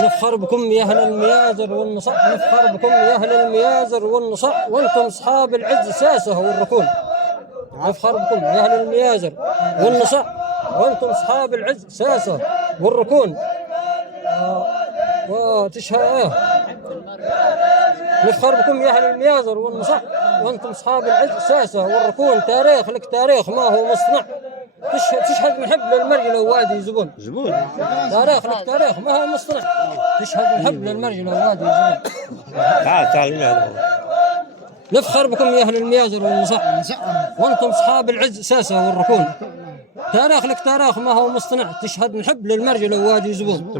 نفخر بكم يا أهل الميازر والنصع، نفخر بكم يا أهل الميازر والنصع، وأنتم أصحاب العز ساسة والركون. نفخر بكم يا أهل الميازر والنصع، وأنتم أصحاب العز ساسة والركون. وتشهد نفخر بكم يا أهل الميازر والنصع، وأنتم أصحاب العز ساسة والركون. تاريخ لك تاريخ ما هو مصنع، تشهد محب للمرج لو وادي زبون. تاريخ لك تاريخ ما هو مصنع، تشهد محب للمرج لو وادي زبون. تعال نفخر بكم يا أهل الميازر والنصع، وأنتم أصحاب العز ساسة والركون. تاريخ لك تاريخ ما هو مصطنع، تشهد نحب للمرج لو وادي زبون.